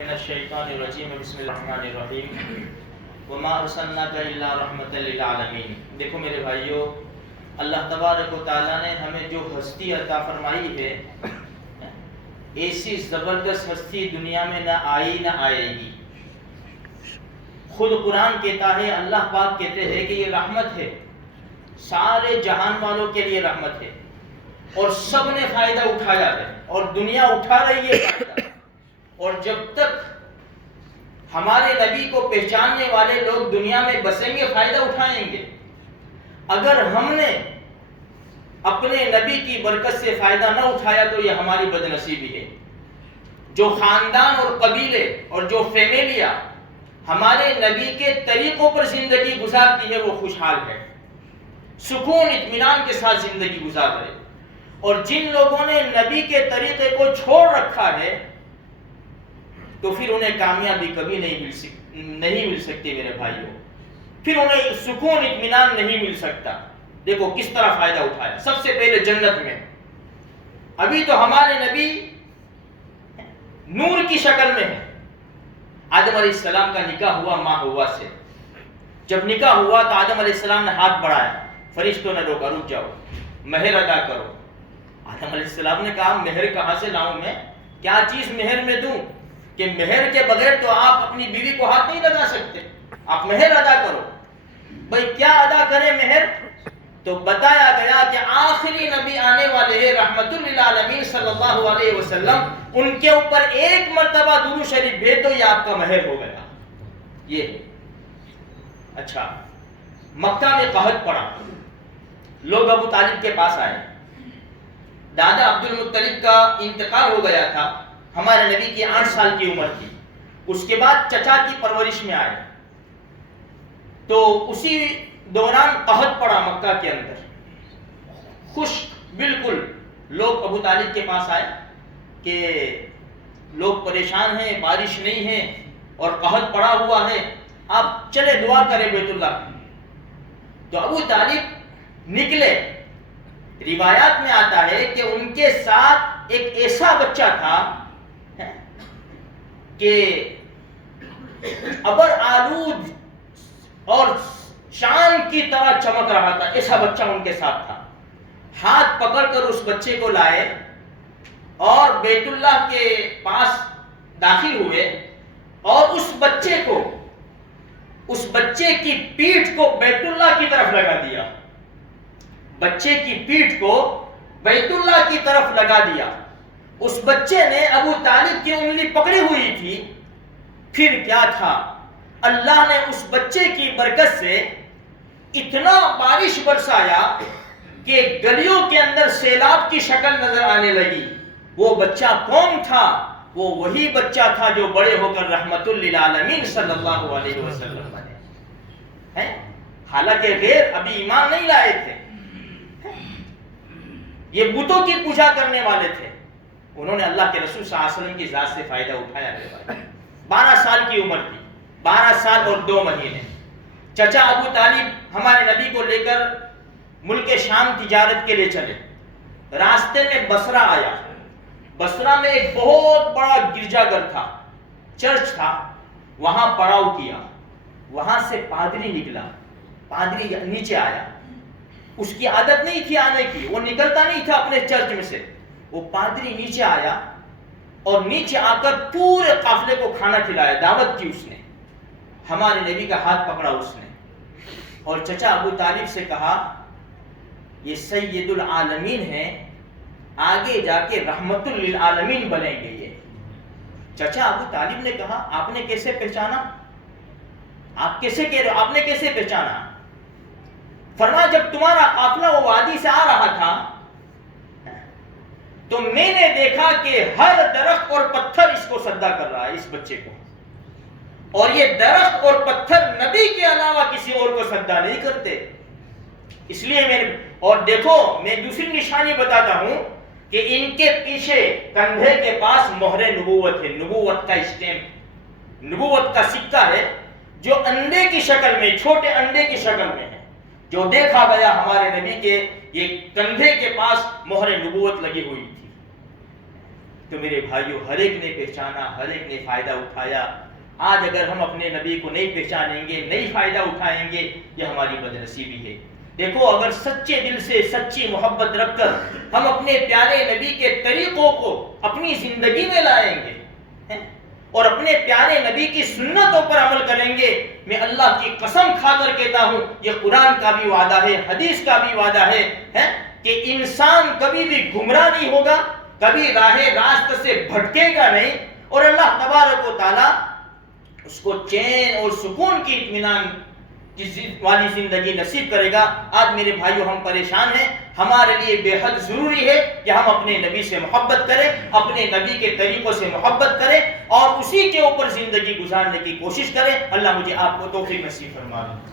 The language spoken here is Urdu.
من الشیطان الرجیم بسم اللہ الرحمن الرحیم وما ارسلناک الا رحمۃ للعالمین۔ دیکھو میرے بھائیو، اللہ تبارک و تعالیٰ نے ہمیں جو ہستی عطا فرمائی ہے، ایسی زبردست ہستی دنیا میں نہ آئی نہ آئے گی۔ خود قرآن کہتا ہے، اللہ پاک کہتے ہیں کہ یہ رحمت ہے، سارے جہان والوں کے لیے رحمت ہے، اور سب نے فائدہ اٹھایا ہے اور دنیا اٹھا رہی ہے فائدہ۔ اور جب تک ہمارے نبی کو پہچاننے والے لوگ دنیا میں بسیں گے، فائدہ اٹھائیں گے۔ اگر ہم نے اپنے نبی کی برکت سے فائدہ نہ اٹھایا تو یہ ہماری بد نصیبی ہے۔ جو خاندان اور قبیلے اور جو فیملیاں ہمارے نبی کے طریقوں پر زندگی گزارتی ہے وہ خوشحال ہے، سکون اطمینان کے ساتھ زندگی گزار رہے۔ اور جن لوگوں نے نبی کے طریقے کو چھوڑ رکھا ہے تو پھر انہیں کامیابی کبھی نہیں مل سکتی میرے بھائیوں، پھر انہیں سکون اطمینان نہیں مل سکتا۔ دیکھو کس طرح فائدہ اٹھایا۔ سب سے پہلے جنت میں، ابھی تو ہمارے نبی نور کی شکل میں ہے۔ آدم علیہ السلام کا نکاح ہوا ماں ہوا سے۔ جب نکاح ہوا تو آدم علیہ السلام نے ہاتھ بڑھایا، فرشتوں نے روکا، رک جاؤ، مہر ادا کرو۔ آدم علیہ السلام نے کہا مہر کہاں سے لاؤں میں، کیا چیز مہر میں دوں کہ مہر کے بغیر تو آپ اپنی بیوی کو ہاتھ نہیں لگا سکتے، آپ مہر ادا کرو۔ بھئی کیا ادا کریں مہر؟ تو بتایا گیا کہ آخری نبی آنے والے ہیں رحمت للعالمین صلی اللہ علیہ وسلم، ان کے اوپر ایک مرتبہ درود شریف بھیج دو، یہ آپ کا مہر ہو گیا۔ یہ ہے۔ اچھا، مکہ میں قحط پڑا، لوگ ابو طالب کے پاس آئے۔ دادا عبد المطلب کا انتقال ہو گیا تھا، ہمارے نبی کی 8 سال کی عمر تھی۔ اس کے بعد چچا کی پرورش میں آئے، تو اسی دوران قحط پڑا مکہ کے اندر، خشک بالکل۔ لوگ ابو طالب کے پاس آئے کہ لوگ پریشان ہیں، بارش نہیں ہے اور قحط پڑا ہوا ہے، آپ چلے دعا کریں بیت اللہ۔ تو ابو طالب نکلے۔ روایات میں آتا ہے کہ ان کے ساتھ ایک ایسا بچہ تھا کہ ابر آلود اور چاند کی طرح چمک رہا تھا، ایسا بچہ ان کے ساتھ تھا۔ ہاتھ پکڑ کر اس بچے کو لائے اور بیت اللہ کے پاس داخل ہوئے، اور اس بچے کی پیٹھ کو بیت اللہ کی طرف لگا دیا، بچے کی پیٹھ کو بیت اللہ کی طرف لگا دیا۔ اس بچے نے ابو طالب کی انگلی پکڑی ہوئی تھی۔ پھر کیا تھا، اللہ نے اس بچے کی برکت سے اتنا بارش برسایا کہ گلیوں کے اندر سیلاب کی شکل نظر آنے لگی۔ وہ بچہ کون تھا؟ وہ وہی بچہ تھا جو بڑے ہو کر رحمت للعالمین صلی اللہ علیہ وسلم بنے۔ حالانکہ غیر ابھی ایمان نہیں لائے تھے، یہ بتوں کی پوجا کرنے والے تھے، انہوں نے اللہ کے رسول صلی اللہ علیہ وسلم کی ذات سے فائدہ اٹھایا۔ 12 سال کی عمر تھی، 12 سال اور 2 مہینے۔ چچا ابو طالب ہمارے نبی کو لے کر ملک شام تجارت کے لیے چلے۔ راستے میں بصرہ آیا۔ بصرہ میں ایک بہت بڑا گرجا گھر تھا، چرچ تھا، وہاں پڑاؤ کیا۔ وہاں سے پادری نکلا، پادری نیچے آیا۔ اس کی عادت نہیں تھی آنے کی، وہ نکلتا نہیں تھا اپنے چرچ میں سے۔ وہ پادری نیچے آیا اور نیچے آ کر پورے قافلے کو کھانا کھلایا، دعوت کی اس نے۔ ہمارے نبی کا ہاتھ پکڑا اس نے اور چچا ابو طالب سے کہا یہ سید العالمین ہیں، آگے جا کے رحمت للعالمین بنیں گے یہ۔ چچا ابو طالب نے کہا آپ نے کیسے پہچانا؟ آپ کیسے کہہ رہے ہو؟ آپ نے کیسے پہچانا؟ فرمایا جب تمہارا قافلہ وہ وادی سے آ رہا تھا تو میں نے دیکھا کہ ہر درخت اور پتھر اس کو سجدہ کر رہا ہے، اس بچے کو، اور یہ درخت اور پتھر نبی کے علاوہ کسی اور کو سجدہ نہیں کرتے۔ اس لیے اور دیکھو میں دوسری نشانی بتاتا ہوں کہ ان کے پیچھے کندھے کے پاس مہر نبوت ہے، نبوت کا اسٹیمپ، نبوت کا سکہ ہے، جو انڈے کی شکل میں، چھوٹے انڈے کی شکل میں ہے، جو دیکھا گیا ہمارے نبی کے یہ کندھے کے پاس مہر نبوت لگی ہوئی تھی۔ تو میرے بھائیوں ہر ایک نے پہچانا، ہر ایک نے فائدہ اٹھایا۔ آج اگر ہم اپنے نبی کو نہیں پہچانیں گے، نہیں فائدہ اٹھائیں گے، یہ ہماری بدنصیبی ہے۔ دیکھو اگر سچے دل سے سچی محبت رکھ کر ہم اپنے پیارے نبی کے طریقوں کو اپنی زندگی میں لائیں گے اور اپنے پیارے نبی کی سنتوں پر عمل کریں گے، میں اللہ کی قسم کھا کر کہتا ہوں، یہ قرآن کا بھی وعدہ ہے، حدیث کا بھی وعدہ ہے کہ انسان کبھی بھی گمراہ نہیں ہوگا، کبھی راست سے بھٹکے گا نہیں، اور اللہ تبارک و تعالی اس کو چین اور سکون کی اطمینان والی زندگی نصیب کرے گا۔ آج میرے بھائیوں ہم پریشان ہیں، ہمارے لیے بے حد ضروری ہے کہ ہم اپنے نبی سے محبت کریں، اپنے نبی کے طریقوں سے محبت کریں اور اسی کے اوپر زندگی گزارنے کی کوشش کریں۔ اللہ مجھے آپ کو توفیق نصیب فرمائے۔